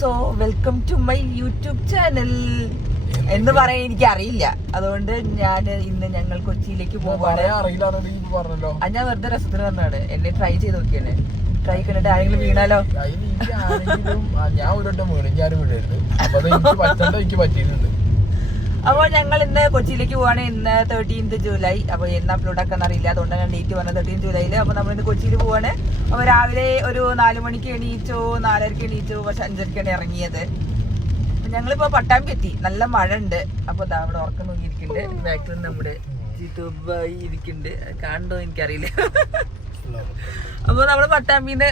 So welcome to my YouTube channel എന്ന് പറയാൻ എനിക്ക് അറിയില്ല. അതുകൊണ്ട് ഞങ്ങൾ കൊച്ചിയിലേക്ക് പോവാണ്. ഞാൻ വെറുതെ രസത്തിന് പറഞ്ഞാണ്, എന്നെ ട്രൈ ചെയ്ത് നോക്കിയാണ്. ട്രൈ കണ്ടിട്ട് ആരെങ്കിലും വീണാലോ? ഞാൻ ഒരു പറ്റിയിട്ടുണ്ട്. അപ്പോൾ ഞങ്ങൾ ഇന്ന് കൊച്ചിയിലേക്ക് പോവാണ്. ഇന്ന് 13th ജൂലൈ. അപ്പോൾ എന്ന് അപ്ലോഡ് ആക്കാൻ അറിയില്ല, അതുകൊണ്ടാണ് ഞാൻ ഡേറ്റ് പറഞ്ഞത് 13th ജൂലൈയിൽ. അപ്പോൾ നമ്മൾ ഇന്ന് കൊച്ചിയിൽ പോവാണ്. അപ്പോൾ രാവിലെ ഒരു 4 മണിക്ക് എണീച്ചോ, 4:30 എണീച്ചോ, പക്ഷെ 5:30 ഇറങ്ങിയത്. ഞങ്ങളിപ്പോ പട്ടാമ്പി എത്തി. നല്ല മഴ ഉണ്ട്. അപ്പൊ അവിടെ ഉറക്കം നോക്കിയിരിക്കുന്നുണ്ട്. ബാക്കിൽ നമ്മുടെ ഇരിക്കുന്നുണ്ട്, കാണണ്ടോ എനിക്കറിയില്ല. അപ്പൊ നമ്മള് പട്ടാമ്പിന്ന്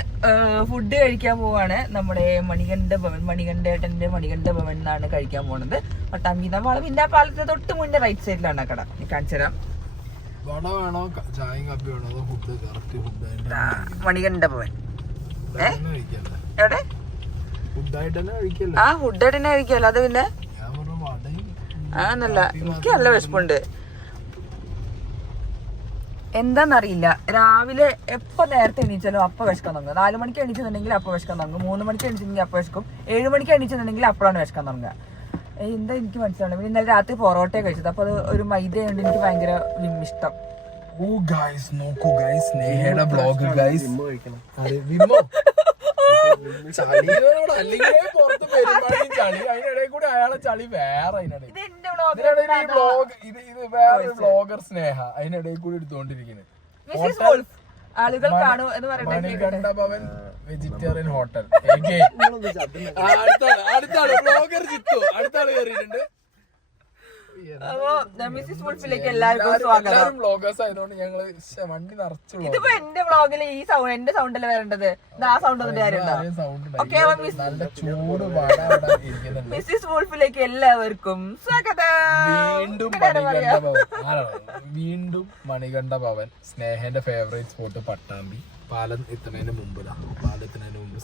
ഫുഡ് കഴിക്കാൻ പോവാണ്. നമ്മുടെ മണികണ്ഠേട്ടന്റെ മണികണ്ഠ ഭവൻ എന്നാണ് കഴിക്കാൻ പോണത്. പട്ടാമ്പിന്ന് വളവിന്റെ പാലത്തെ തൊട്ട് മുന്നേ റൈറ്റ് സൈഡിലാണ് കട. കാണിച്ചു തരാം. മണികണ്ഠ ഭവൻ എവിടെ? ആ ഫുഡ് ആയിട്ട് തന്നെ കഴിക്കാലോ. അത് പിന്നെ ആന്നല്ല, എനിക്ക് നല്ല വിശപ്പുണ്ട്. എന്താന്നറിയില്ല, രാവിലെ എപ്പോ നേരത്തെ എണീച്ചാലും അപ്പ വിശക്കാൻ തുടങ്ങുക. 4 മണിക്ക് എണീച്ചെന്നുണ്ടെങ്കിൽ അപ്പ വിശക്കാൻ തുടങ്ങും. 3 മണിക്ക് എണീച്ചെങ്കിൽ അപ്പ വിശക്കും. 7 മണിക്ക് എണീച്ചെന്നുണ്ടെങ്കിൽ അപ്പോഴാണ് വിശക്കാൻ തുടങ്ങുക. എന്താ എനിക്ക് മനസ്സിലാണ്. പിന്നെ ഇന്നലെ രാത്രി പൊറോട്ട കഴിച്ചത്. അപ്പൊ അത് ഒരു മൈദ കൊണ്ട് എനിക്ക് ഭയങ്കര ഇഷ്ടം. ചളി വേറെ വ്ളോഗർ സ്നേഹ അതിനിടയിൽ കൂടി എടുത്തോണ്ടിരിക്കുന്നത്. ആളുകൾ കാണും എന്ന് മണികണ്ഠ ഭവൻ വെജിറ്റേറിയൻ ഹോട്ടൽ. അടുത്താണ് വ്ളോഗർ ജിത്തു, അടുത്താണ് കയറിയിട്ടുണ്ട്. എല്ലാവർക്കും സ്വാഗതം. വ്ളോഗേഴ്സ് ആയതുകൊണ്ട് ഞങ്ങള് വണ്ടി നിറച്ചു. ഇതിപ്പോ എന്റെ വ്ളോഗിൽ ഈ സൗണ്ട്, എന്റെ സൗണ്ടല്ലേ വരേണ്ടത്. ആ സൗണ്ട് ഒന്നും മിസ്സിസ് വോൾഫിലേക്ക് എല്ലാവർക്കും സ്വാഗതം. വീണ്ടും മണികണ്ഠ ഭവൻ, സ്നേഹന്റെ ഫേവറേറ്റ് സ്പോട്ട് പട്ടാമ്പി. പാലം എത്തുന്നതിന് മുമ്പ്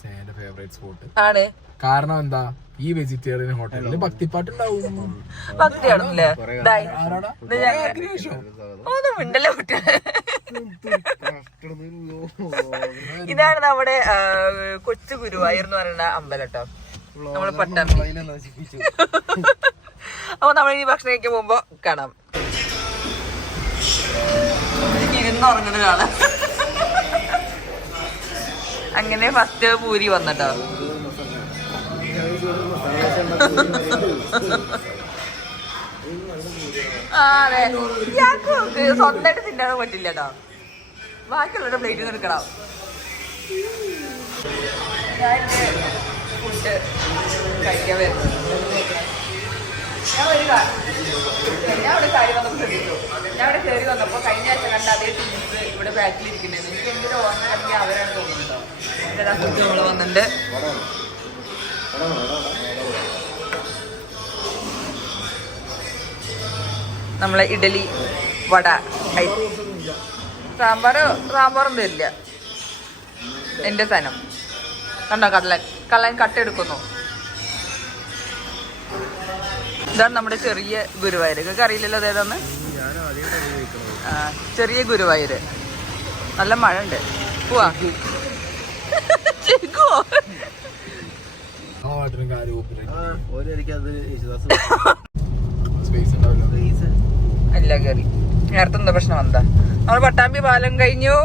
സ്നേഹന്റെ ഫേവറേറ്റ് സ്പോട്ട് ആണ്. കാരണം എന്താ, ഈ വെജിറ്റേറിയൻ ഹോട്ടലിൽ ഭക്തിപ്പാട്ടുണ്ടാവും. ഭക്തിയാണല്ലേ? ഇതാണ് നമ്മുടെ കൊച്ചു ഗുരുവായൂർ എന്ന് പറയുന്ന അമ്പലം കേട്ടോ, നമ്മള് പട്ടാമ്പി. അപ്പൊ നമ്മൾ ഈ ഭക്ഷണം കഴിക്കാൻ പോകുമ്പോ കാണാം. ഇരുന്നുറങ്ങുന്ന കാണാം. അങ്ങനെ ഫസ്റ്റ് പൂരി വന്നിട്ടോ. അതെ, ഇയാൾക്ക് സ്വന്തമായിട്ട് തിന്നാൻ പറ്റില്ല കേട്ടോ, ബാക്കിയുള്ളവരുടെ പ്ലേറ്റിൽ നിന്ന് എടുക്കണം. ഞാൻ ഫുഡ് കഴിക്കാൻ വരുന്നത് ഞാൻ അവിടെ കാര്യം വന്നപ്പോൾ ശ്രദ്ധിച്ചു. ഞാൻ അവിടെ കയറി വന്നപ്പോൾ കഴിഞ്ഞ ആഴ്ച കണ്ട അതേ ടീംസ് ഇവിടെ ബാക്കിലിരിക്കുന്നത്. എനിക്ക് എന്തൊരു ഓർമ്മയാണെങ്കിൽ അവരാണ് തോന്നുന്നുണ്ടോ. എല്ലാ ഫുഡ് നമ്മൾ വന്നിട്ടുണ്ട്. നമ്മളെ ഇഡലി, വട, സാമ്പാറൊന്നും തരില്ല. എന്റെ സാധനം കണ്ടോ, കള്ളൻ കട്ടെടുക്കുന്നു. ഇതാണ് നമ്മുടെ ചെറിയ ഗുരുവായൂർ. നിങ്ങൾക്ക് അറിയില്ലല്ലോ അതേതാന്ന്? ചെറിയ ഗുരുവായൂര്. നല്ല മഴ ഉണ്ട്. പോവാ അല്ല കയറി. നേരത്തെ എന്താ പ്രശ്നം എന്താ? നമ്മൾ പട്ടാമ്പി പാലം കഴിഞ്ഞു.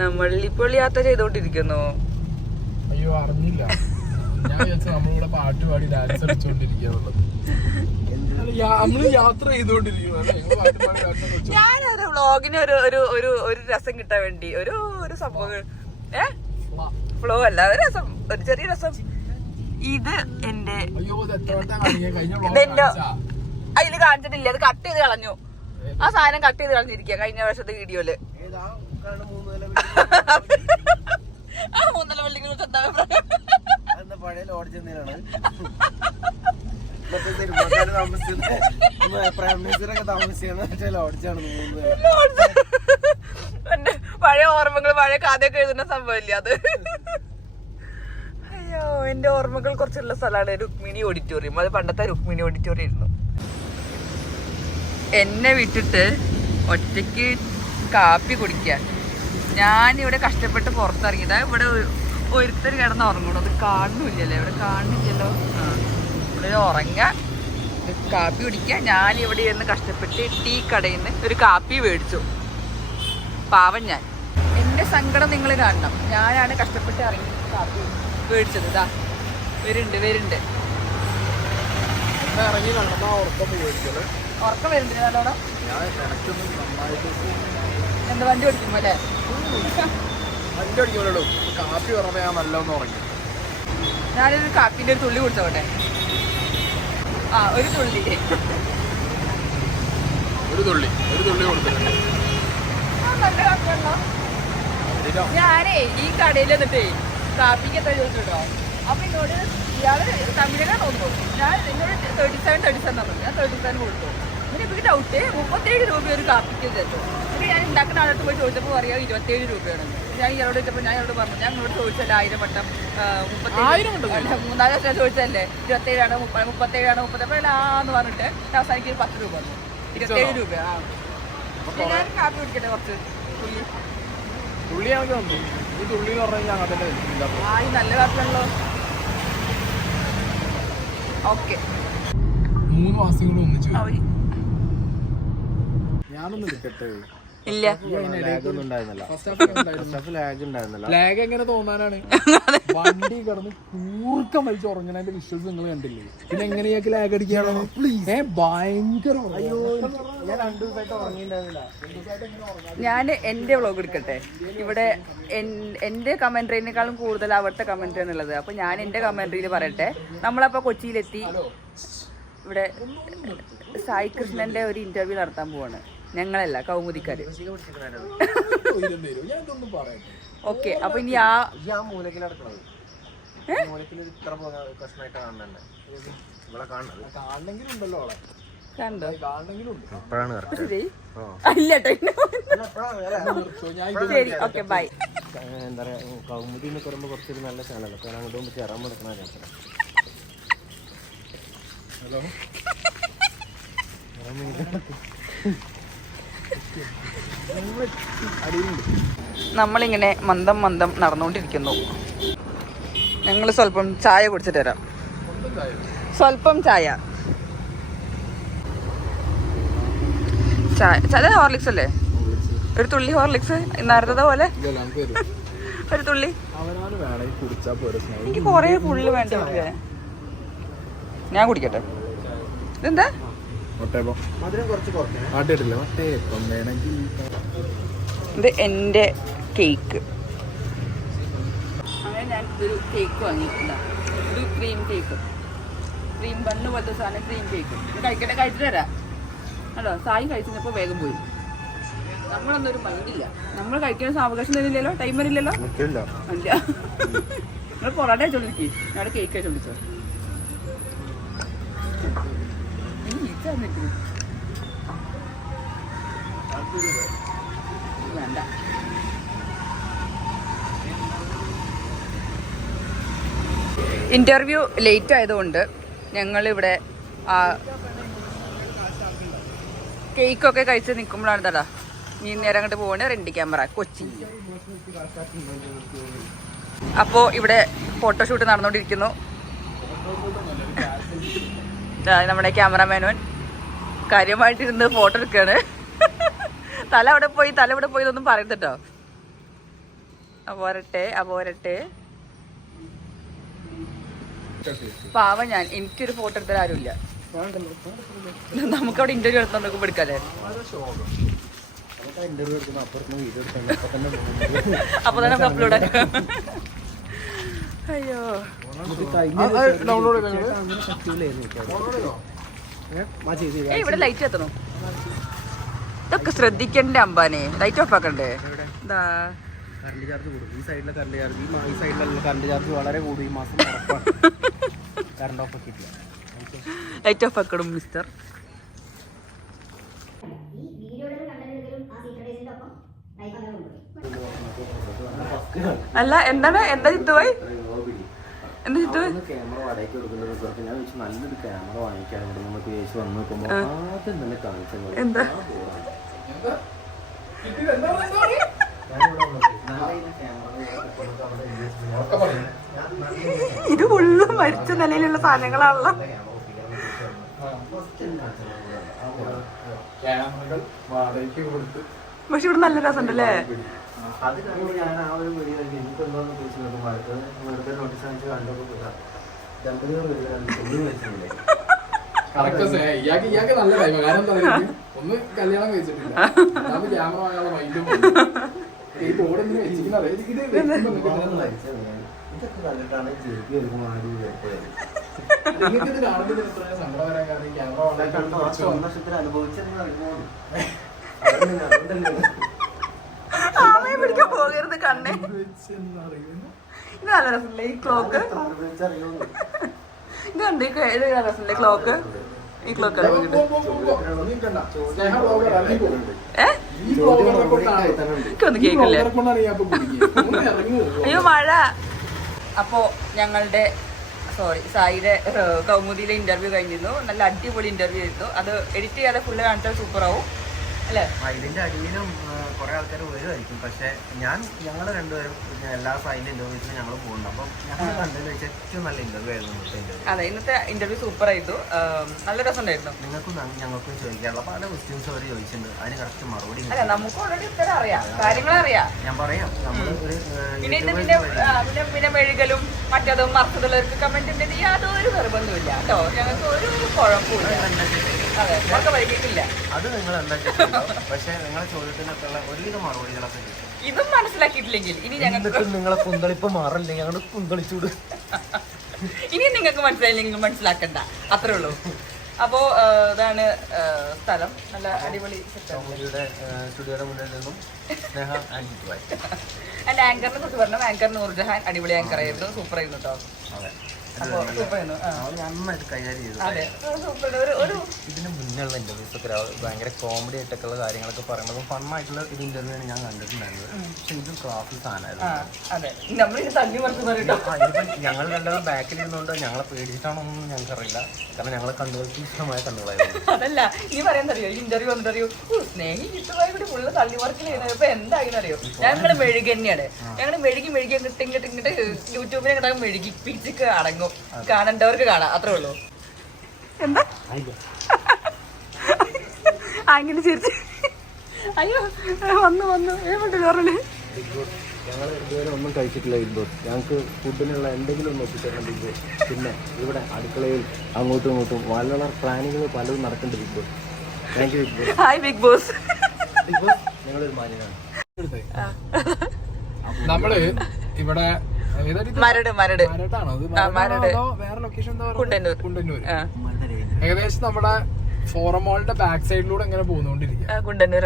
നമ്മൾ ഇപ്പോൾ യാത്ര ചെയ്തോണ്ടിരിക്കുന്നു. അയ്യോ അറിഞ്ഞില്ല, ഞാൻ നമ്മളിവിടെ പാട്ട് പാടി ഡാൻസ് കളിച്ചോണ്ടിരിക്കുന്നത്. യാത്ര ഞാനൊരു വ്ളോഗിന് ഒരു രസം കിട്ടാൻ വേണ്ടി ഒരു സംഭവം, ഫ്ലോ അല്ല, ഒരു രസം, ഒരു ചെറിയ രസം. ഇത് എന്റെ അതില് കാണിച്ചിട്ടില്ല, അത് കട്ട് ചെയ്ത് കളഞ്ഞു. ആ സാധനം കട്ട് ചെയ്ത് കളഞ്ഞിരിക്കുക കഴിഞ്ഞ വർഷത്തെ വീഡിയോയില്. ആ 3 ബിൽഡിങ്ങിനെ കുറിച്ച് എന്താ അഭിപ്രായം? പഴയ ഓർമ്മകൾ, പഴയ കഥയൊക്കെ എഴുതുന്ന സംഭവമില്ല അത്. അയ്യോ, എന്റെ ഓർമ്മകൾ കുറച്ചുള്ള സ്ഥലമാണ് രുക്മിണി ഓഡിറ്റോറിയം. അത് പണ്ടത്തെ രുക്മിണി ഓഡിറ്റോറിയം ആയിരുന്നു. എന്നെ വിട്ടിട്ട് ഒറ്റയ്ക്ക് കാപ്പി കുടിക്കാൻ ഞാനിവിടെ കഷ്ടപ്പെട്ട് പുറത്തിറങ്ങിയതാ. ഇവിടെ ഒരുത്തർ കിടന്ന് ഉറങ്ങണു. അത് കാണുന്നില്ലല്ലോ, ഇവിടെ കാണുന്നില്ലല്ലോ. ഇവിടെ ഉറങ്ങ, കാപ്പി കുടിക്കുക. ഞാനിവിടെ ഇരുന്ന് കഷ്ടപ്പെട്ട് ടീ കടയിൽ നിന്ന് ഒരു കാപ്പി മേടിച്ചു. പാവം ഞാൻ. എൻ്റെ സങ്കടം നിങ്ങൾ കാണണം. ഞാനാണ് കഷ്ടപ്പെട്ട് ഇറങ്ങി കാപ്പി മേടിച്ചത്. ഇതാ വരുന്നുണ്ട്. ഉറക്കം വരുന്നില്ല നല്ലോണം. എന്താ വണ്ടി ഓടിക്കുമ്പോ അല്ലേ? വണ്ടി ഓടിക്കുമ്പോഴോ കാപ്പി പറഞ്ഞാൽ ഞാൻ നല്ലോണം ഉറങ്ങി. ഞാനൊരു കാപ്പിന്റെ ഒരു തുള്ളി കുടിച്ചോട്ടെ. ഒരു തുള്ളി കൊടുത്തിട്ടുണ്ട്. നല്ല കാപ്പിയാണല്ലോ. ഞാനേ ഈ കടയിൽ എന്നിട്ടേ കാപ്പിക്ക് എത്ര ചോദിച്ചിട്ടോ. അപ്പൊ എന്നോട് ഇയാള് തമിഴനാണ് തോന്നുന്നു. ഞാൻ എന്നോട് 37 തന്നു. ഞാൻ 37 കൊടുത്തു. പിന്നെ എനിക്ക് ഡൗട്ട് 37 രൂപ ഒരു കാപ്പിക്ക് തരുന്നു. പിന്നെ ഞാൻ ഉണ്ടാക്കുന്ന ആളോട്ട് പോയി ചോദിച്ചപ്പോൾ പറയാം 27 രൂപയാണെന്ന്. ഞാൻ ഇയാളോട് ചോദിച്ചപ്പോൾ ഞാൻ ഇയാളോട് പറഞ്ഞു, ഞാൻ ഇങ്ങോട്ട് ചോദിച്ചല്ലേ 1000 വട്ടം 3-4 വർഷം ചോദിച്ചല്ലേ 27 ആണ് 37 ആണ് 37 ആന്ന് പറഞ്ഞിട്ട് അവസാനിക്ക് 10 രൂപ വന്നു. 27 രൂപ. ഞാൻ കാപ്പി കുടിക്കട്ടെ കുറച്ച് തുള്ളിയാണെങ്കിൽ വന്നു. ഈ തുള്ളി എന്ന് പറഞ്ഞാൽ അങ്ങനെ തന്നെ നല്ല കാപ്പിയാണല്ലോ. ഓക്കെ 3 മാസങ്ങൾ ഒന്നിച്ചു. ഞാനൊന്നും എടുക്കട്ടെ. ഇല്ല, ലാഗ് എങ്ങനെ തോന്നാനാണ്? വണ്ടി കിടന്ന് കൂർക്കം വലിച്ച് ഉറങ്ങണതിന്റെ വിഷ്വൽസ് നിങ്ങൾ കണ്ടില്ലേ? പിന്നെ എങ്ങനെയൊക്കെ ലാഗ് അടിക്കാണ്? ഭയങ്കര. ഞാൻ എൻ്റെ വ്ളോഗ് എടുക്കട്ടെ. ഇവിടെ എൻ്റെ കമൻട്രീനേക്കാളും കൂടുതൽ അവിടുത്തെ കമൻട്രി ആണുള്ളത്. അപ്പോൾ ഞാൻ എൻ്റെ കമൻട്രിയിൽ പറയട്ടെ. നമ്മളപ്പോൾ കൊച്ചിയിലെത്തി. ഇവിടെ സായി കൃഷ്ണന്റെ ഒരു ഇന്റർവ്യൂ നടത്താൻ പോവാണ്. ഞങ്ങളല്ല, കൗമുദിക്കാര്. ഓക്കെ, അപ്പൊ ഇനി ശരി, ഓക്കെ, ബൈ. എന്താ പറയാ, കൗമുദി എന്നൊക്കെ പറയുമ്പോൾ കുറച്ചൊരു നല്ല ചാനൽ. അപ്പൊ ഞാൻ അങ്ങോട്ട് കയറാൻ നടക്കണ. ഹലോ, നമ്മളിങ്ങനെ മന്ദം നടന്നുകൊണ്ടിരിക്കുന്നു. ഞങ്ങൾ സ്വല്പം ചായ കുടിച്ചിട്ട് തരാം. സ്വല്പം ചായ ഹോർലിക്സ് അല്ലേ? ഒരു തുള്ളി ഹോർലിക്സ് നേരത്തെ പോലെ ഒരു തുള്ളി. എനിക്ക് കൊറേ ഫുള്ള് വേണ്ട. ഞാൻ കുടിക്കട്ടെ. ഇതെന്താ? ഇത് എൻ്റെ കേക്ക്. അങ്ങനെ ഞാൻ ഒരു കേക്ക് വാങ്ങിയിട്ടില്ല. ഒരു ക്രീം കേക്ക്, ക്രീം ബണ്ണ് പോലത്തെ സാധനം, ക്രീം കേക്ക്. കഴിച്ചിട്ട് തരാം കേട്ടോ. സായി കഴിച്ചപ്പോൾ വേഗം പോയി. നമ്മളൊന്നും ഒരു മൈൻഡില്ല. നമ്മൾ കഴിക്കുന്ന സാവകാശം തന്നില്ലല്ലോ, ടൈം വരില്ലല്ലോ. ഇല്ല, നിങ്ങൾ പൊറാട്ട കഴിച്ചോണ്ടിരിക്കും, ഞങ്ങളുടെ കേക്ക് കഴിച്ചോണ്ടിരിച്ചോ. വേണ്ട. ഇന്റർവ്യൂ ലേറ്റ് ആയതുകൊണ്ട് ഞങ്ങളിവിടെ കേക്കൊക്കെ കഴിച്ച് നിൽക്കുമ്പോഴാണ് തടാ നീ നേരം അങ്ങോട്ട് പോകണേ. റെൻഡി ക്യാമറ കൊച്ചി. അപ്പോൾ ഇവിടെ ഫോട്ടോഷൂട്ട് നടന്നുകൊണ്ടിരിക്കുന്നു. നമ്മുടെ ക്യാമറാമാനോൻ കാര്യമായിട്ടിരുന്ന് ഫോട്ടോ എടുക്കുകയാണ്. തല അവിടെ പോയി ഇതൊന്നും പറയരുതട്ടോ. അപ്പോരട്ടെ. പാവം ഞാൻ. എനിക്കൊരു ഫോട്ടോ എടുത്താൽ ആരുമില്ല. നമുക്കവിടെ ഇന്റർവ്യൂ എടുത്താൽ നമുക്ക് എടുക്കാല്ലേ? അപ്പൊ തന്നെ നമുക്ക് അപ്ലോഡ് ആക്കാം. അയ്യോ, ഇവിടെ ലൈറ്റ് എത്തണോ? ഇതൊക്കെ ശ്രദ്ധിക്കണ്ടേ അമ്പാനെ? Light of ആക്കണ്ടേ? എന്താ കറണ്ട് ചാർജ് കൂടും. ഈ സൈഡിലെ കറണ്ട് ചാർജ്, ഈ സൈഡിലുള്ള കറണ്ട് ചാർജ് വളരെ കൂടും ഈ മാസം. കറണ്ട് ഓഫ് ആക്കിയിട്ടില്ല. ലൈറ്റ് ഓഫ് ആക്കണം മിസ്റ്റർ. അല്ല, എന്താ ചിത്തുവായി? ക്യാമറ വാടകയ്ക്ക് കൊടുക്കുന്നത് ഞാൻ വെച്ച് നല്ലൊരു ക്യാമറ വാങ്ങിക്കാൻ ഇവിടെ നമുക്ക് ചേച്ചി വന്ന് നോക്കുമ്പോ ആദ്യം തന്നെ കാണിച്ചത് ഇത് ഫുള്ളും മരിച്ച നിലയിലുള്ള സാധനങ്ങളാണല്ലോ. ക്യാമറകൾ വാടകയ്ക്ക് കൊടുത്ത്. പക്ഷെ ഇവിടെ നല്ല രസമുണ്ടല്ലേ? അത് കണ്ട് ഞാൻ ആ ഒരു വീഡിയോ എനിക്ക് എന്തോന്ന് ചോദിച്ചു വെറുതെ നോട്ടീസ് അയച്ച് കണ്ടപ്പോൾ ദമ്പതികൾ വെച്ചില്ലേ. ഇയാൾക്ക് നല്ല ടൈം. കാരണം എന്താ ഒന്ന് കല്യാണം കഴിച്ചിട്ടില്ല, ക്യാമറ വാങ്ങാനുള്ള മൈൻഡും ഈ ബോർഡ് എന്തിനാ വെച്ചിരിക്കുന്നത്? ഇതൊക്കെ കണ്ടിട്ടാണ് ജെബി ഒരു മാടി നിങ്ങൾക്കിത് കാണുമ്പോൾ എത്ര സങ്കടം വരാൻ കാരണം ക്യാമറ കണ്ടോ ആ സന്തോഷത്തിൽ അനുഭവിച്ചെന്ന് അറിയുമോ? ആമയെ പിടിക്കാൻ പോകരുത് കണ്ണേ. ഇത് നല്ല രസമില്ലേ ഈ ക്ലോക്ക്? ഇത് കണ്ട് ഇത് നല്ല രസമില്ലേ ക്ലോക്ക്? ഈ ക്ലോക്ക് ഒന്ന് കേക്കില്ലേ? അയ്യോ മഴ. അപ്പോ ഞങ്ങളുടെ സായിയുടെ കൗമുദിയിലെ ഇന്റർവ്യൂ കഴിഞ്ഞിരുന്നു. നല്ല അടിപൊളി ഇന്റർവ്യൂ ആയിരുന്നു. അത് എഡിറ്റ് ചെയ്യാതെ ഫുള്ള് കാണിച്ചാൽ സൂപ്പർ ആവും അല്ലേ? ഇതിന്റെ അടിയിലും കുറെ ആൾക്കാർ വരുമായിരിക്കും. പക്ഷെ ഞങ്ങൾ രണ്ടുപേരും എല്ലാ സൈഡിന്റെ ഇന്റർവ്യൂസിലും ഞങ്ങൾ പോകുന്നുണ്ട്. അപ്പം ഞങ്ങൾ കണ്ടതിൽ വെച്ച് ഏറ്റവും നല്ല ഇന്റർവ്യൂ ആയിരുന്നു. അതെ, ഇന്നത്തെ ഇന്റർവ്യൂ സൂപ്പർ ആയിരുന്നു. നല്ല രസമുണ്ടായിരുന്നു. നിങ്ങൾക്കും ഞങ്ങൾക്കും ചോദിക്കാനുള്ള പല ക്വസ്റ്റ്യൻസ് അവർ ചോദിച്ചിട്ടുണ്ട്. അതിന് കറക്റ്റ് മറുപടി അല്ല, നമുക്ക് ഓൾറെഡി ഉത്തരം അറിയാം, കാര്യങ്ങളറിയാം. ഞാൻ പറയാം. നമ്മൾ പിന്നെ മെഴുകലും മറ്റതും മറച്ചതുള്ളവർക്ക് കമന്റിന്റെ യാതൊരു നിർബന്ധമില്ല കേട്ടോ. ഞങ്ങൾക്ക് ഒരു കുഴപ്പമില്ല. അതെ, നമുക്ക് വൈകിട്ടില്ല. അത് നിങ്ങൾ എന്താ ചെയ്യുന്നത്? പക്ഷെ നിങ്ങളെ ചോദ്യത്തിനൊക്കെ ഉള്ള ഒരുവിധ മറുപടികളൊക്കെ കിട്ടും. ഇതും മനസ്സിലാക്കിയിട്ടില്ലെങ്കിൽ ഇനി ഞങ്ങൾക്ക് നിങ്ങളെ കുന്തളിപ്പ് മാറില്ല, ഞങ്ങൾ കുന്തളിച്ചൂട്. ഇനി നിങ്ങൾക്ക് മനസ്സിലായില്ലെങ്കിൽ മനസ്സിലാക്കണ്ട, അത്രേ ഉള്ളൂ. അപ്പോ ഇതാണ് സ്ഥലം. നല്ല അടിപൊളി സ്റ്റുഡിയോയുടെ മുന്നിൽ നിന്നും സ്നേഹ എന്റെ ആങ്കറിനെ കുറിച്ച് പറഞ്ഞു. ആങ്കർ നൂർജഹാൻ അടിപൊളി ആങ്കർ ആയിരുന്നു, സൂപ്പർ ആയിരുന്നു കേട്ടോ. നന്നായിട്ട് കൈകാര്യം ചെയ്തു. അതെ, സൂപ്പർ. ഒരു ഇതിന് മുന്നുള്ള ഇന്റർവ്യൂസ് ഒക്കെ ഭയങ്കര കോമഡി ആയിട്ടൊക്കെ ഉള്ള കാര്യങ്ങളൊക്കെ പറയുന്നതും ഫണ്ണായിട്ടുള്ള ഒരു ഇന്റർവ്യൂ ആണ് ഞാൻ കണ്ടിട്ടുണ്ടായിരുന്നത്. പക്ഷെ ഇത് ട്രാഫിക് സാധനമായിരുന്നു. അതെ, നമ്മളിത് തല്ലി മറിച്ച് പറയട്ടോ. ഞങ്ങൾ രണ്ടും ബാക്കിൽ ഇരുന്നുകൊണ്ട് ഞങ്ങളെ പേടിച്ചിട്ടാണോന്നും ഞങ്ങൾക്കറിയില്ല. കാരണം ഞങ്ങളെ കണ്ണുകൾക്ക് ഇഷ്ടമായ കണ്ണുകളായിരുന്നു. അതല്ല, ഈ പറയുന്നറിയോ, ഇന്റർവ്യൂ എന്തറിയോ, സ്നേഹി ഇഷ്ടമായി കൂടി ഫുള്ള് തല്ലി മറിച്ചിൽ ചെയ്യുന്നത്. ഇപ്പൊ എന്തായെന്നറിയോ, ഞങ്ങള് മെഴുകി തന്നെയാണ്. ഞങ്ങള് മെഴുകി ഇങ്ങോട്ട് യൂട്യൂബിനെ കിട്ടാൻ മെഴുകി പിച്ചിക്ക് അടങ്ങും. കാണണ്ടവർക്ക് കാണാം, അത്രേ ഉള്ളൂ. എന്താ അങ്ങനെ ചിരിച്ച്? അയ്യോ, വന്നു ഏമുണ്ട് കയറല്. ഞങ്ങൾ ഇതുവരെ ഒന്നും കഴിച്ചിട്ടില്ല ബിഗ് ബോസ്. ഞങ്ങൾക്ക് ഫുഡിനുള്ള എന്തെങ്കിലും ഒന്ന് ഒപ്പിത്തരണം ബിഗ് ബോസ്. പിന്നെ ഇവിടെ അടുക്കളയിൽ അങ്ങോട്ടും ഇങ്ങോട്ടും വളരെ പ്ലാനിങ്ങൾ പലതും നടക്കുന്നുണ്ട് Bigg Boss. Thank you Bigg Boss. Hi Bigg Boss. Bigg Boss ഞങ്ങളൊരു മാന്യനാണ്. നമ്മള് ഇവിടെ കുണ്ടന്നൂർ. ഏകദേശം നമ്മുടെ ഫോറം മോളിന്റെ ബാക്ക് സൈഡിലൂടെ ഇങ്ങനെ പോന്നുകൊണ്ടിരിക്കുക. കുണ്ടന്നൂർ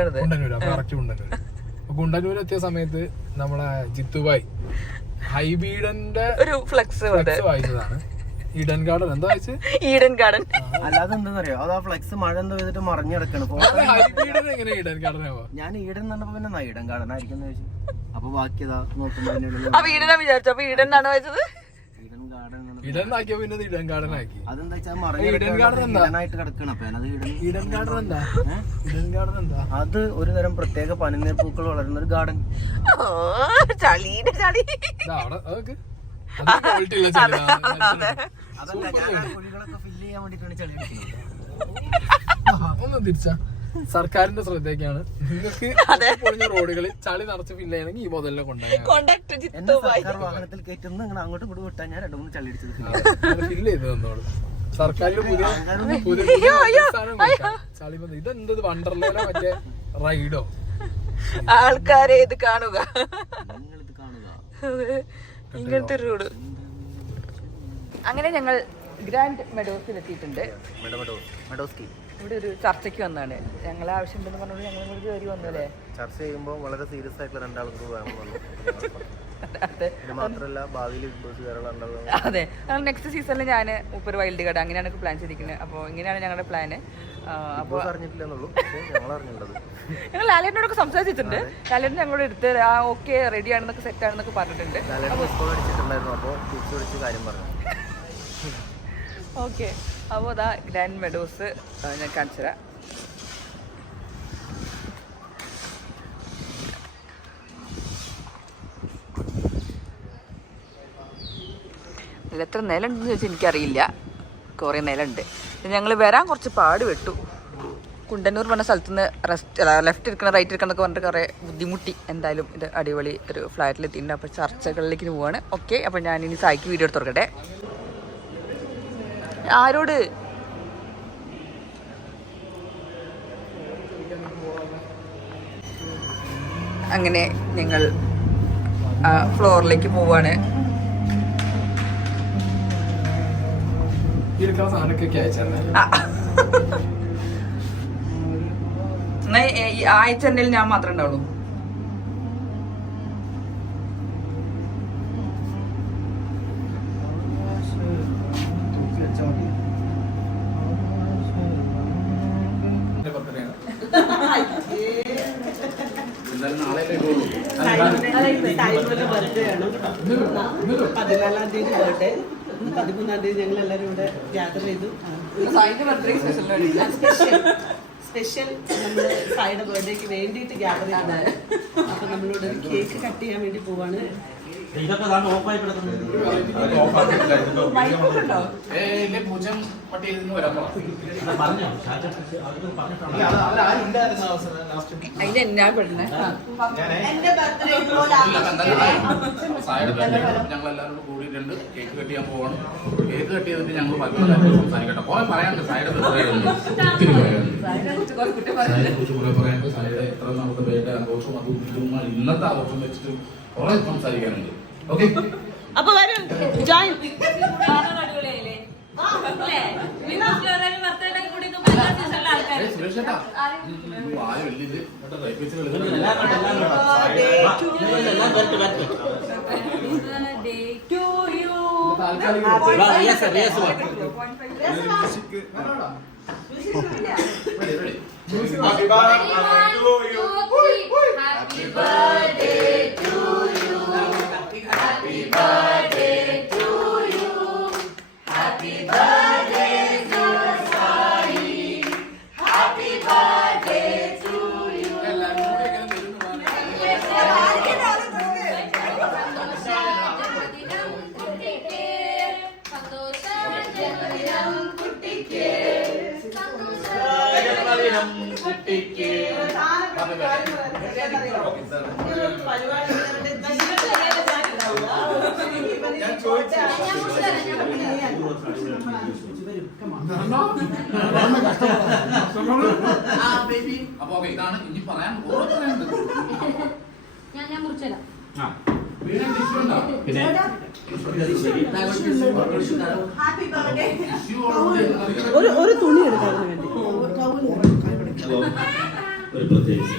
കറക്റ്റ് കുണ്ടന്നൂർ. കുണ്ടന്നൂർ എത്തിയ സമയത്ത് നമ്മളെ ജിത്തുബായി ഹൈബീഡന്റെ ഒരു ഫ്ലെക്സ് വായിച്ചതാണ്. ഈഡൻ ഗാർഡൻ എന്താ വായിച്ചത്? ഈഡൻ ഗാർഡൻ. അല്ലാതെ എന്താണെന്നറിയോ, അത് ആ ഫ്ലെക്സ് മഴ എന്തോ ചെയ്തിട്ട് മറിഞ്ഞു കിടക്കണം. ഹൈബീഡൻ എങ്ങനെ ഈഡൻ ഗാർഡൻ ആവാ? ഞാൻ ഈഡൻ കണ്ടപ്പോ പിന്നെ ഈഡൻ ഗാർഡൻ ആയിരിക്കും ചോദിച്ചു. അപ്പൊ ബാക്കിയതാ നോക്കുമ്പോ വിചാരിച്ചു. അപ്പൊ ഈഡൻ എന്നാണ് വായിച്ചത്? ഈഡൻ ആക്കിയോ പിന്നെ ഈഡൻ ഗാർഡൻ ആക്കി. അതെന്താ വെച്ചാൽ മറിഞ്ഞായിട്ട് കിടക്കണം. അപ്പൊ ഈഡൻ ഗാർഡൻ എന്താ? ഈഡൻ ഗാർഡൻ എന്താ? അത് ഒരു തരം പ്രത്യേക പനിനീർ പൂക്കൾ വളരുന്ന ഒരു ഗാർഡൻ. ഒന്നും തിരിച്ച സർക്കാരിന്റെ ശ്രദ്ധയ്ക്കാണ്. നിങ്ങൾക്ക് പൊളിഞ്ഞ റോഡുകളിൽ ചളി നിറച്ച് ഫില്ല് ചെയ്യണമെങ്കിൽ ഈ മുതലിനെ സർക്കാർ വാഹനത്തിൽ കയറ്റുന്ന അങ്ങനെ അങ്ങോട്ടും ഇങ്ങോട്ടും വിട്ടാൽ ഞാൻ 2-3 ചളി അടിച്ചത് ഫില്ല് ചെയ്ത് തന്നോളൂ. സർക്കാരിൽ ചളി ഇതെന്തത് വണ്ടർലയിലോ മറ്റേ റൈഡോ? ആൾക്കാരെ ഇത് കാണുക, ഇങ്ങനത്തെ റോഡ്. അങ്ങനെ ഞങ്ങൾ ഗ്രാൻഡ് മെഡോസിൽ എത്തിയിട്ടുണ്ട്. ഇവിടെ ഒരു ചർച്ചയ്ക്ക് വന്നാണ്. ഞങ്ങളെ ആവശ്യമുണ്ടെന്ന് പറഞ്ഞുകൊണ്ട് ഞങ്ങൾ ഇങ്ങോട്ട് കയറി വന്നു അല്ലേ? ചർച്ച ചെയ്യുമ്പോൾ വളരെ സീരിയസ് ആയിട്ടുള്ള രണ്ടാൾക്ക് വന്നു. മാത്രമല്ല ഭാവിയിൽ അതെ, നെക്സ്റ്റ് സീസണിൽ ഞാൻ ഒരു വൈൽഡ് കാർഡ് അങ്ങനെയാണ് പ്ലാൻ ചെയ്തിരിക്കുന്നത്. അപ്പോൾ ഇങ്ങനെയാണ് ഞങ്ങളുടെ പ്ലാന്. അപ്പോൾ ഞങ്ങൾ ലാലേട്ടനോടൊക്കെ സംസാരിച്ചിട്ടുണ്ട്. ലാലേട്ടൻ ഞങ്ങളോട് എടുത്ത് ഓക്കെ റെഡി ആണെന്നൊക്കെ സെറ്റ് ആണെന്നൊക്കെ പറഞ്ഞിട്ടുണ്ട്. ഓക്കെ, അപ്പോൾ അതാ ഗ്രാൻഡ് മെഡോസ് ഞാൻ കാണിച്ചു തരാം. ഇതിൽ എത്ര നില ഉണ്ടെന്ന് ചോദിച്ചാൽ എനിക്കറിയില്ല, കുറേ നിലമുണ്ട്. ഞങ്ങൾ വരാൻ കുറച്ച് പാട് വിട്ടു. കുണ്ടന്നൂർ പറഞ്ഞ സ്ഥലത്ത് നിന്ന് ലെഫ്റ്റ് എടുക്കണം റൈറ്റ് എടുക്കണം എന്നൊക്കെ പറഞ്ഞിട്ട് കുറേ ബുദ്ധിമുട്ടി. എന്തായാലും ഇത് അടിപൊളി ഒരു ഫ്ലാറ്റിൽ എത്തിയിട്ടുണ്ട്. അപ്പോൾ ചർച്ചകളിലേക്ക് പോവാണ്. ഓക്കെ, അപ്പോൾ ഞാനിനി സായിക്ക് വീഡിയോ എടുത്ത് തുറക്കട്ടെ. ആരോട് അങ്ങനെ ഞങ്ങൾ ഫ്ലോറിലേക്ക് പോവാണ്. ആഴ്ച ഞാൻ മാത്രമേ ഉണ്ടാവുള്ളൂ. പതിനാലാം തീയതി ബർത്ത്ഡേ, 13-ാം തീയതി ഞങ്ങൾ എല്ലാവരും ഇവിടെ യാത്ര ചെയ്തു. സ്പെഷ്യൽ നമ്മൾ സായിയുടെ ബർത്ത്ഡേക്ക് വേണ്ടിയിട്ട് ഗ്യാദർ ചെയ്തതാണ്. അപ്പൊ നമ്മളിവിടെ ഒരു കേക്ക് കട്ട് ചെയ്യാൻ വേണ്ടി പോവാണ്. അതിനെന്നാ പെടുന്നേ ഞങ്ങളെല്ലാവരും കൂടിയിട്ടുണ്ട്. കേക്ക് കട്ട് ചെയ്യാൻ പോകണം. കേക്ക് കട്ട് ചെയ്തിട്ട് ഞങ്ങൾ സംസാരിക്കട്ടെ. കുറെ പറയാനുണ്ട് സായിയുടെ കുറിച്ച്, കുറെ പറയാനുണ്ട്. സായിയുടെ എത്ര നമുക്ക് വേണ്ട ആഘോഷവും അതും ഇതും ഇന്നത്തെ ആഘോഷം വെച്ചിട്ട് കുറെ സംസാരിക്കാനുണ്ട്. ഓക്കെ, അപ്പൊ വരും ജോയിൻ. സുരേഷേട്ടാ വായ വലിയത് Happy birthday to you. Happy birthday to you. Happy birthday to you. Happy birthday to Sai. Happy birthday to you. അപ്പൊ ഇതാണ് ഇനി പറയാൻ പറയാനുണ്ട്. ഞാൻ മുറിച്ചല്ല. ഒരു തുണി എടുക്കാൻ വേണ്ടി ഒരു പ്രത്യേകിച്ച്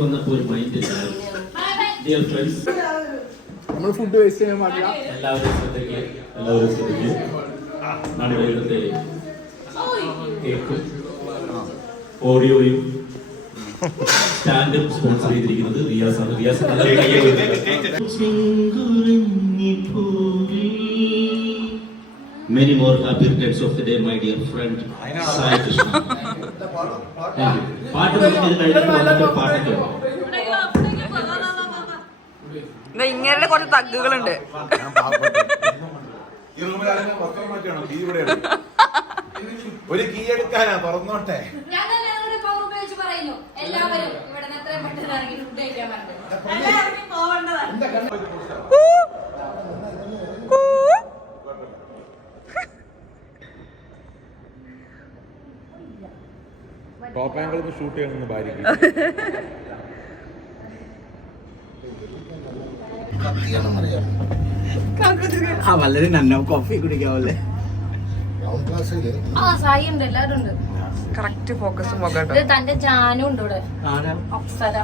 വന്നപ്പോ ഒരു മൈൻഡ് ഡിയർ ഫ്രണ്ട്സ്, നമ്മൾ ഫുഡ് വേസ്റ്റ് ചെയ്യാൻ പാടില്ല. എല്ലാവരും ശ്രദ്ധിക്കും. നമ്മുടെ ഇവിടുത്തെ കേക്കും ഓഡിയോയും സ്റ്റാൻഡും സ്പോൺസർ ചെയ്തിരിക്കുന്നത് റിയാസാണ്. Riyas Many more happy returns of the day, my dear friend Sai Krishna. Thank you. പാട്ട് കഴിഞ്ഞിട്ട് പാട്ടൊക്കെ ഇങ്ങനെ കുറച്ച് തഗ്ഗുകളുണ്ട്. ഒരു കീ എടുക്കാനാ തുറന്നോട്ടെ. എല്ലാവരും ഇവിടെ എത്രയും പെട്ടെന്ന് ഇറങ്ങി ഫുഡ് കഴിക്കാൻ ടോപ്പ് ആംഗിൾ ഷൂട്ട് ചെയ്യണമെന്ന് ഭാര്യക്ക്. വളരെ നന്ന കോഫി കുടിക്കാവല്ലേ. സായി ഉണ്ട്, എല്ലാവരും ഉണ്ട്. കറക്റ്റ് ഫോക്കസും നോക്കട്ടോ. ഇത് തന്റെ ജാനും ഉണ്ട് ഇവിടെ. അപ്സര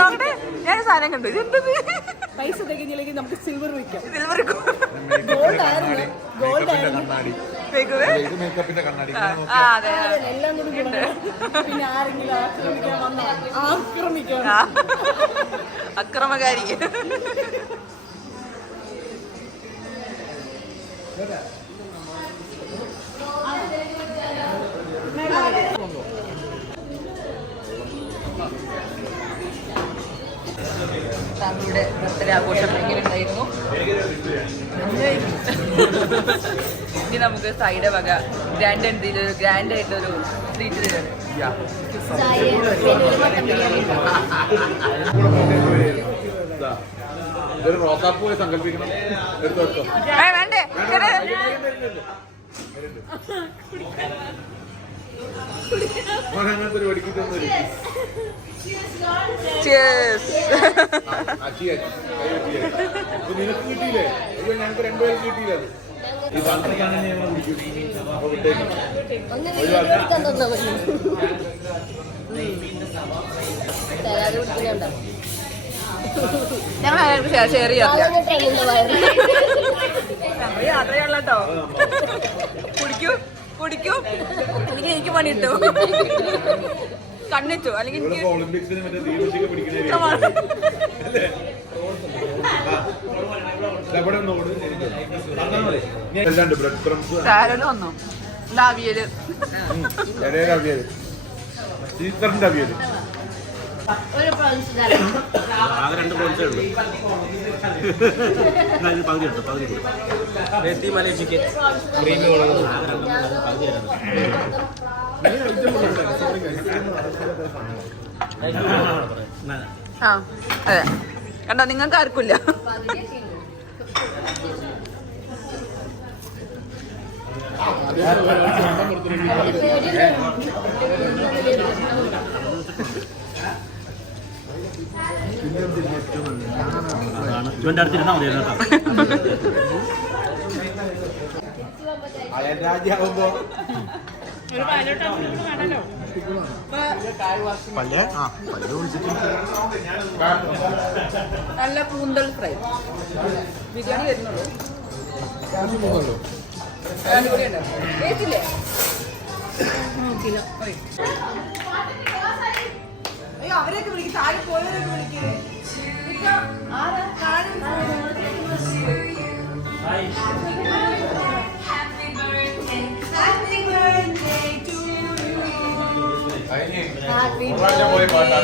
നോക്കട്ടെ, ഞാൻ സാധനം കണ്ടു. ഇതെന്തത്? പൈസ തികഞ്ഞില്ലെങ്കിൽ നമുക്ക് സിൽവർ വയ്ക്കാം. സിൽവർ ഗോൾഡ് ആയിരുന്നു, ഗോൾഡ് ആയിരുന്നു. മേക്കപ്പിന്റെ കണ്ണാടി. അതെ, എല്ലാം കൂടി പിന്നെ ആരെങ്കിലും ആക്രമിക്കാൻ വന്നാൽ ആക്രമിക്കണം. അക്രമകാരി. താങ്കളുടെ ബർത്ത്ഡേ ആഘോഷം എങ്ങനെ ഉണ്ടായിരുന്നു? ഇനി നമുക്ക് സൈഡ് വക ഗ്രാൻഡ് ആയിട്ടൊരു ട്രീറ്റ് തരാണ്. ഇതൊരു റോസാപ്പൂ സങ്കല്പിക്കണം. എടുത്തു വെച്ചോ. വേണ്ടേ അങ്ങനത്തെ ഒരു വടിക്കിട്ടൊന്നും നിനക്ക് കിട്ടിയില്ലേ? അയ്യോ ഞങ്ങൾക്ക് രണ്ടുപേരും കിട്ടിയില്ല. അത് ഈ പന്ത്രണ്ടാണെങ്കിൽ ഞങ്ങൾ കുടിക്കും. അപ്പൊ വിട്ടേക്കും. ഞങ്ങൾ ഷെയർ ചെയ്യാം. യാത്രയുള്ള കേട്ടോ. കുടിക്കൂ എനിക്ക് പണി കിട്ടു. കണ്ണിച്ചു അല്ലെങ്കിൽ ഒളിമ്പിക്സിന് മറ്റേ ദീപശിക്ക് പിടിക്കുന്ന ബ്രെഡ് ക്രംസ് സാലഡ് വന്നു. അവിയല് അവിയല് ടീച്ചറിന്റെ അവിയല് ഒരു പ്രോൺസ് ആകെ 2 പ്രോൺസേ ഉള്ളൂ. പകുതി എടുത്തു, പകുതി ചിക്കൻ ക്രീമി പകുതി ആ അതെ കണ്ടോ, നിങ്ങൾക്ക് ആർക്കില്ല. ഇവന്റെ അടുത്തിരുന്നാ മതി കേട്ടോ. അയൽ രാജ്യാവുമ്പോ നല്ല കൂന്തൽ ഫ്രൈ ബിരിയാണി വരുന്നുള്ളൂ. അവരെയൊക്കെ വിളിക്കും, താഴെ പോയവരൊക്കെ വിളിക്കേ. പോയി പാട്ടാ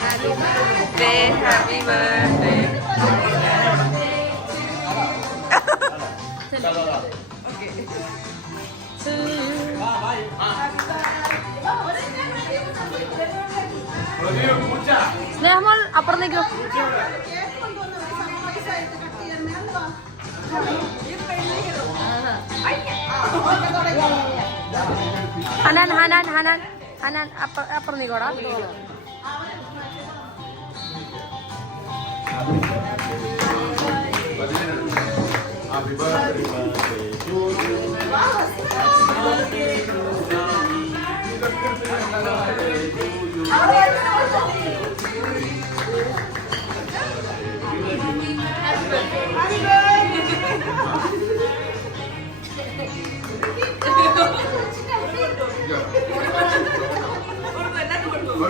Happy birthday. Happy birthday. Snehamol അപ്പുറത്തേക്കോ. ഹനാൻ ഹനാൻ ഹനാൻ ഹനാൻ അപ്പുറം നീക്കോടാ.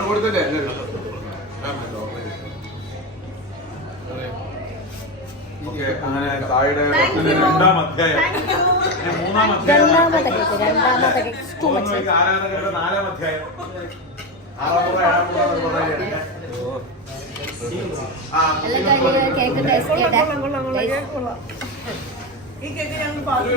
കൊടുത്തല്ലേ അങ്ങനെ തായുടെ 2ാം അധ്യായം 3ാം അധ്യായം ആരാധകരുടെ 4ാം അധ്യായം 6ാം കേക്ക് ടേസ്റ്റ് ചെയ്തേ. ഈ കേക്ക് ഞങ്ങൾ പാസ്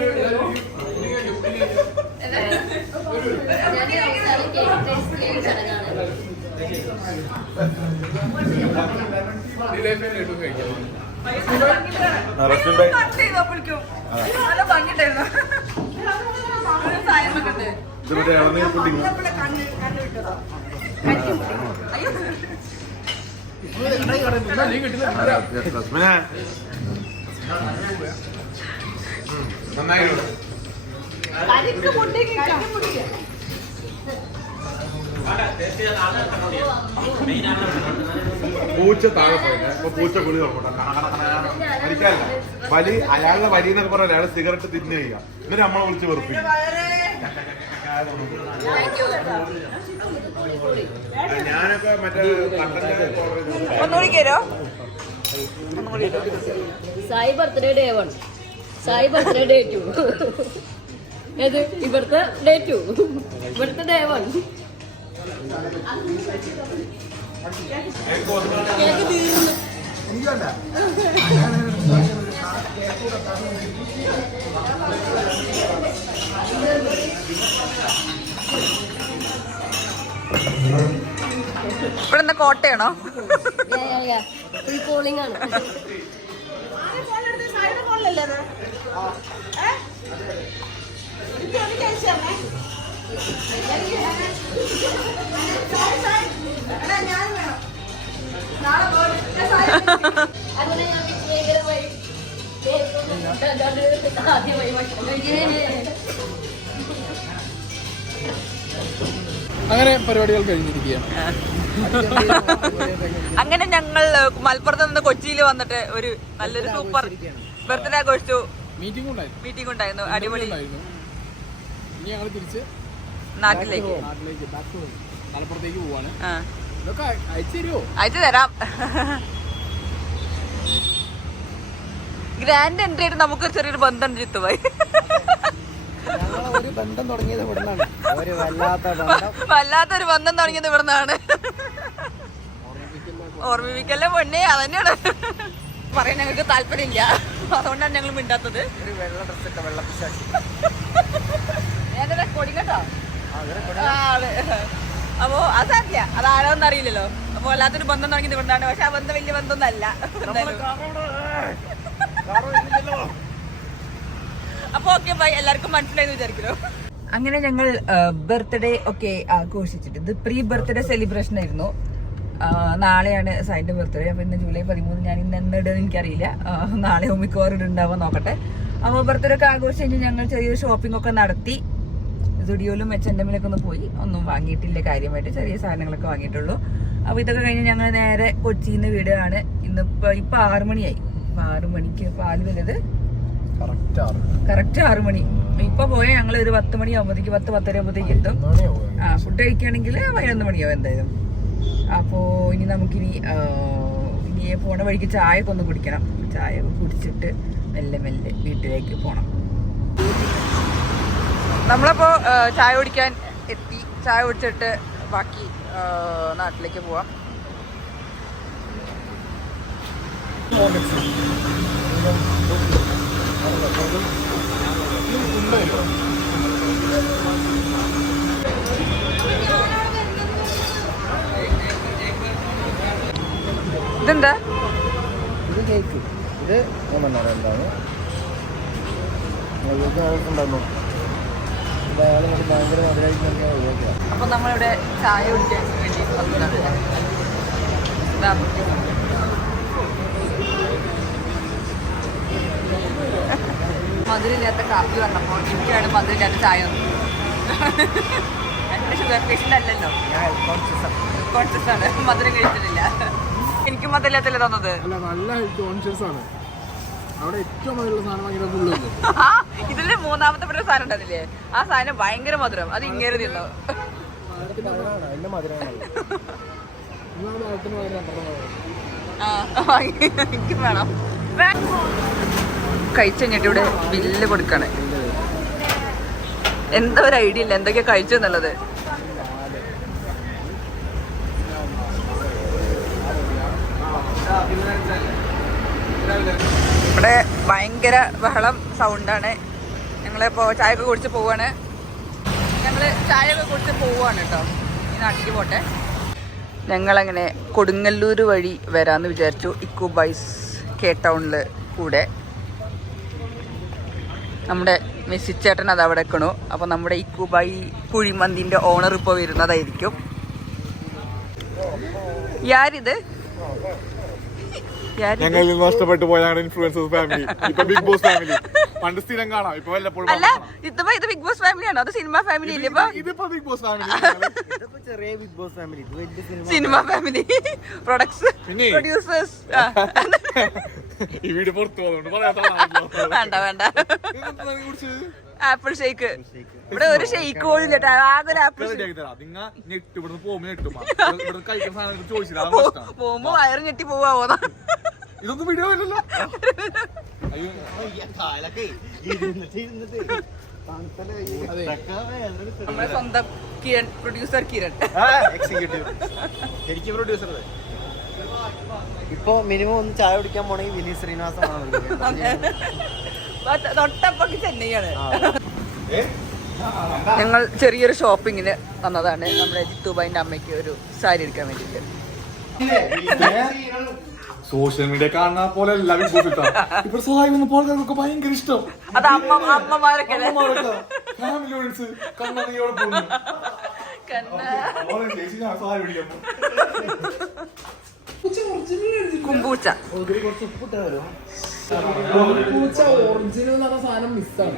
നല്ല ഭംഗിട്ടായിരുന്നു. നന്നായിരുന്നു. പൂച്ച താഴെ പോയില്ല. അപ്പൊ പൂച്ച കുളി തുറക്കട്ടെ. മരിക്കാല്ല വലി അയാളുടെ വലി എന്നൊക്കെ പറഞ്ഞാൽ അയാൾ സിഗരറ്റ് തിന്നു ചെയ്യുക. എന്നിട്ട് നമ്മളെ വിളിച്ച് വെറുപ്പിക്കും. ഞാനൊക്കെ മറ്റേ ഒന്നുകൂടി കയറോ? Sai birthday day 1, Sai birthday day 2. ഏത് ഇവിടുത്തെ ഡേ 2, ഇവിടുത്തെ ഡേ 1. കേക്ക് തീർന്നു. ഇവിടെ നിന്ന് കോട്ടയാണോ? ഫുൾ കോളിംഗ് ആണ്. അതുകൊണ്ട് ഞാൻ ഭയങ്കരമായി ആദ്യമായി അങ്ങനെ പരിപാടികൾ കഴിഞ്ഞിരിക്കുകയാണ്. അങ്ങനെ ഞങ്ങൾ മലപ്പുറത്ത് നിന്ന് കൊച്ചിയിൽ വന്നിട്ട് ഒരു നല്ലൊരു സൂപ്പർ ബർത്ത്ഡേ ആഘോഷിച്ചു. മീറ്റിംഗ് ഉണ്ടായിരുന്നു, അടിപൊളി. ഇനി ഞങ്ങൾ തിരിച്ച് നാട്ടിലേക്ക് മലപ്പുറത്തേക്ക് പോവാണ്. ഇതൊക്കെ അയച്ചു തരുമോ? അയച്ചു തരാം. ഗ്രാൻഡ് എൻട്രി ആയിട്ട് നമുക്ക് ചെറിയൊരു ബന്ധം ജിത്തുപോയി. ഒരു ബന്ധം തുടങ്ങിയത് ഇവിടുന്നാണ്. ഒരു വല്ലാത്തൊരു ബന്ധം തുടങ്ങിയത് ഇവിടുന്നാണ്. ഓർമ്മിപ്പിക്കല്ലേ പൊന്നെ, അതന്നെയാണ് പറയാൻ ഞങ്ങൾക്ക് താല്പര്യമില്ല. അതുകൊണ്ടാണ് ഞങ്ങൾ മിണ്ടാത്തത്. ഒരു വെള്ള ഡ്രസ് ഇട്ട വെള്ളപ്പിശാശി. റെക്കോർഡിംഗ് കേട്ടോ. അപ്പോ അതറിയ അതാരോന്നും അറിയില്ലല്ലോ. അപ്പൊ വല്ലാത്തൊരു ബന്ധം തുടങ്ങിയത് ഇവിടുന്നാണ്. പക്ഷെ ആ ബന്ധം വലിയ ബന്ധമൊന്നും അല്ല. അപ്പൊ ഓക്കെ ബൈ, എല്ലാവർക്കും മനസ്സിലായെന്ന് വിചാരിക്കലോ. അങ്ങനെ ഞങ്ങൾ ബർത്ത്ഡേ ഒക്കെ ആഘോഷിച്ചിട്ട്, ഇത് പ്രീ ബർത്ത്ഡേ സെലിബ്രേഷൻ ആയിരുന്നു. നാളെയാണ് സായിന്റെ ബർത്ത്ഡേ. അപ്പൊ ഇന്ന് ജൂലൈ 13. ഞാൻ ഇന്ന് എന്നിടുന്നത് എനിക്കറിയില്ല. നാളെ മിക്കവാറും ഇടുണ്ടാവാൻ നോക്കട്ടെ. അപ്പോൾ ബർത്ത്ഡേ ഒക്കെ ആഘോഷിച്ച് കഴിഞ്ഞ് ഞങ്ങൾ ചെറിയൊരു ഷോപ്പിംഗ് ഒക്കെ നടത്തി. സ്റ്റുഡിയോയിലും H&Mലൊക്കെ ഒന്ന് പോയി. ഒന്നും വാങ്ങിയിട്ടില്ല കാര്യമായിട്ട്, ചെറിയ സാധനങ്ങളൊക്കെ വാങ്ങിയിട്ടുള്ളൂ. അപ്പോൾ ഇതൊക്കെ കഴിഞ്ഞ് ഞങ്ങൾ നേരെ കൊച്ചിയിൽ നിന്ന് വിടുകയാണ്. ഇപ്പൊ 6 മണിയായി. 6 മണിക്ക് പാല് വലുത് കറക്റ്റ് 6 മണി. ഇപ്പൊ പോയാൽ ഞങ്ങൾ ഒരു 10 മണിയാകുമ്പോഴത്തേക്ക് 10-10:30 ആകുമ്പോഴത്തേക്ക് എത്തും. ഫുഡ് കഴിക്കുകയാണെങ്കിൽ 11 മണിയാവും എന്തായാലും. അപ്പോ ഇനി നമുക്കിനി പോണ വഴിക്ക് ചായ ഒക്കെ ഒന്ന് കുടിക്കണം. ചായ കുടിച്ചിട്ട് മെല്ലെ മെല്ലെ വീട്ടിലേക്ക് പോണം. നമ്മളപ്പോ ചായ കുടിക്കാൻ എത്തി. ചായ കുടിച്ചിട്ട് ബാക്കി നാട്ടിലേക്ക് പോവാം. ഇതെന്താ? ഇത് കേക്ക്. ഇത് ഞാൻ പറഞ്ഞാൽ എന്താണ് ഭയങ്കര മധുരമായിട്ട്. അപ്പൊ നമ്മളിവിടെ ചായ കുടിക്കാൻ വേണ്ടി വന്നതാണ്. മധുരമില്ലാത്ത കാപ്പി വന്നപ്പോൾ എനിക്കാണ് മധുരമില്ലാത്ത ചായ വന്നത്. എന്റെ ഷുഗർ പേഷ്യൻ്റ് അല്ലല്ലോ, കോൺഷ്യസ് ആണ്. മധുരം കഴിച്ചിട്ടില്ല. എനിക്ക് മധുരമില്ലാത്തല്ലേ തന്നത്. നല്ല ഹെൽത്ത് കോൺഷ്യസ് ആണ്. അവിടെ ഏറ്റവും മധുരമുള്ള സാധനം ഭയങ്കര ഫുള്ള്. ഇതില് 3ാമത്തെ ഒരു സാധനം ഉണ്ടതില്ലേ, ആ സാധനം ഭയങ്കര മധുരം. അത് ഇങ്ങനെ തിന്നോ. എനിക്ക് വേണം. കഴിച്ചു കഴിഞ്ഞിട്ട് ഇവിടെ ബില്ല് കൊടുക്കണേ. എന്താ ഒരു ഐഡിയ ഇല്ല എന്തൊക്കെയാ കഴിച്ചു എന്നുള്ളത്. ഇവിടെ ഭയങ്കര ബഹളം സൗണ്ടാണ്. ഞങ്ങളിപ്പോൾ ചായയൊക്കെ കുടിച്ച് പോവാണ്. കേട്ടോ. ഈ നാട്ടിലേക്ക് പോട്ടെ. ഞങ്ങളങ്ങനെ കൊടുങ്ങല്ലൂർ വഴി വരാമെന്ന് വിചാരിച്ചു. ഇക്കോ ബൈസ് K-ടൗണിൽ കൂടെ. നമ്മുടെ മെസ്സിച്ചേട്ടൻ അത് അവിടെ വെക്കണു. അപ്പോൾ നമ്മുടെ ഇക്കോ ബൈ കുഴിമന്തിൻ്റെ ഓണർ ഇപ്പോൾ വരുന്നതായിരിക്കും. യാരിത്? ഞങ്ങൾ നഷ്ടപ്പെട്ടു പോയ ഞങ്ങളുടെ ഇൻഫ്ലുവൻസേഴ്സ് ഫാമിലി, ഇപ്പൊ ബിഗ് ബോസ് ഫാമിലി. പണ്ട് സ്ഥിരം കാണാം, ഇപ്പൊ വല്ലപ്പോഴും. അല്ല, ഇത് ബിഗ് ബോസ് ഫാമിലി ആണോ? അത് സിനിമ ഫാമിലി ഇല്ലേ? ഇതിപ്പോ ബിഗ് ബോസ് ഫാമിലി, ചെറിയ Bigg Boss family, cinema family, products, producers. ഈ വീട് പുറത്തു പോകുന്നുണ്ട്. വേണ്ട ആപ്പിൾ ഷേക്ക്. ഇവിടെ ഒരു ഷേക്ക് പോലും ഇല്ല, ആകെ ഒരു ആപ്പിൾ പോകുമ്പോ വയറ് ഞെട്ടി പോവാ. ഇതൊന്നും വീഡിയോ ഇല്ലല്ലോ. നമ്മുടെ സ്വന്തം കിരൺ, പ്രൊഡ്യൂസർ കിരൺ. എനിക്ക് പ്രൊഡ്യൂസർ ഇപ്പൊ മിനിമം ഒന്ന് ചായ കുടിക്കാൻ പോണെങ്കിൽ വിനീത് ശ്രീനിവാസനാണ്. തൊട്ടപ്പൊക്കെ ചെന്നൈയാണ്. ഞങ്ങൾ ചെറിയൊരു ഷോപ്പിങ്ങിന് വന്നതാണ് നമ്മുടെ ജിത്തുബായിന്റെ അമ്മയ്ക്ക് ഒരു സാരി എടുക്കാൻ വേണ്ടിട്ട്. സോഷ്യൽ മീഡിയ കാണുന്ന പോലെ എല്ലാ ഇപ്പൊ സഹായി വന്നപ്പോൾ ആൾക്കാർക്കൊക്കെ ഭയങ്കര ഇഷ്ടം. അത് അമ്മമാരൊക്കെ ഫാമിലി ഫ്രണ്ട്സ് കണ്ണാടിയോടെ പോകുന്നു. കുമ്പൂച്ച ഒറിജിനൽ എന്ന് പറഞ്ഞ സാധനം മിസ്സാണ്.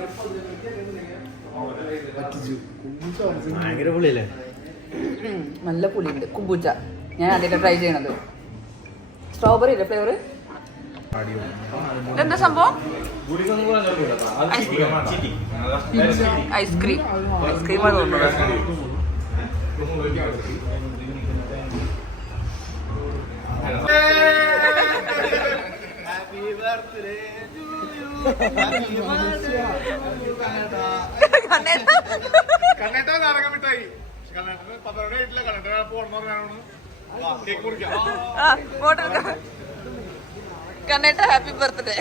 ഭയങ്കര പുള്ളിയല്ലേ? നല്ല പുളിയുണ്ട് കുമ്പൂച്ച. ഞാൻ ആദ്യമായിട്ട് ട്രൈ ചെയ്യണത്. സ്ട്രോബെറി അല്ലേ ഫ്ലേവർ? എന്താ സംഭവം? ഐസ്ക്രീം. ഐസ്ക്രീമാണ് തോന്നുന്നത്. കണ്ണേട്ട ഹാപ്പി ബർത്ത്ഡേ.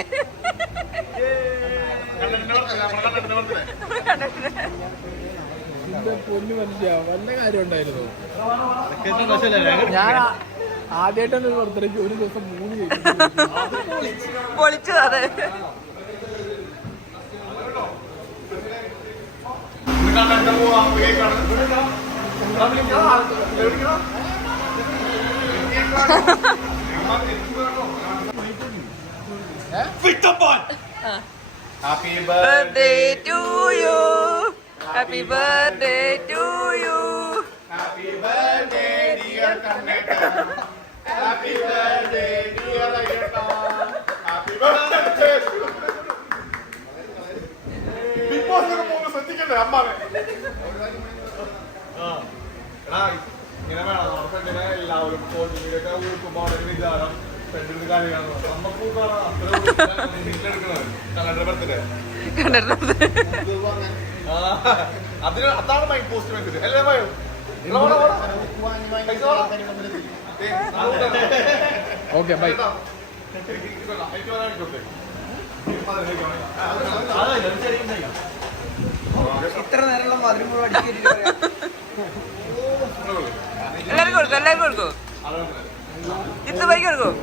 പൊന്നു മനുഷ്യ, വല്ല കാര്യം ഉണ്ടായിരുന്നു. ഞാൻ ആദ്യമായിട്ടാണ് ഒരു ബർത്ത്ഡേക്ക് ഒരു ദിവസം 3 കേക്ക് പൊളിച്ചു. അതെ, Happy birthday to you, happy birthday to you, Happy birthday dear Kannetta. Happy birthday dear Ayyappa. Happy birthday. Big Boss ഒക്കെ പോകുമ്പോൾ ശ്രദ്ധിക്കണ്ടേ അമ്മാനെ? ഇങ്ങനെ വേണം നമ്മുടെ ഫ്രണ്ടിനെ എല്ലാവരും സോഷ്യൽ മീഡിയ ഒക്കെ ഊക്കുമ്പോൾ ഒരു വിചാരം ഫ്രണ്ടിന്റെ കാര്യമാണ്. നമുക്ക് വീട്ടിലെടുക്കുന്നത് കണ്ണന്റെ ബർത്ത്ഡേ. അതിന് അതാണ് മൈൻഡ് പോസ്റ്റ് മെസ്സേജ് അല്ലേ ഭയോ? Okay bye. ഇത്ര നേരമുള്ള മധുരം മുഴുവൻ അടിക്കേണ്ടി എല്ലാവർക്കും കൊടുക്കും, എല്ലാവർക്കും കൊടുക്കും. ജിത്തു ബൈക്ക് കൊടുക്കും.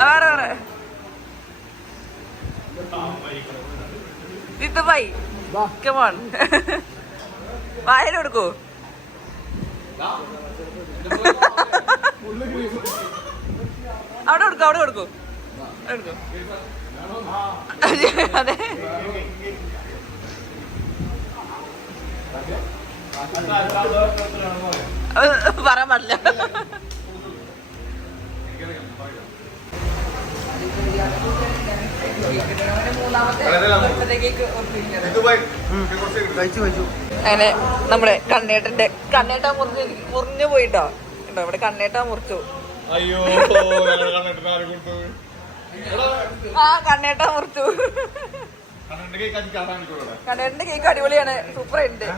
വേറെ ജിത്തു ബൈ കമോൺ. വായന കൊടുക്കൂ. അവിടെ കൊടുക്കും, അവിടെ കൊടുക്കൂ. അതെ, പറയാൻ പാടില്ല. അങ്ങനെ നമ്മുടെ കണ്ണേട്ട മുറിഞ്ഞു പോയിട്ടോ. ഉണ്ടോ ഇവിടെ കണ്ണേട്ട മുറിച്ചു. അയ്യോ കണ്ണേട്ട മുറിച്ചു. കണ്ണേട്ടന്റെ കേക്ക് അടിപൊളിയാണ്, സൂപ്പർ ഉണ്ട്.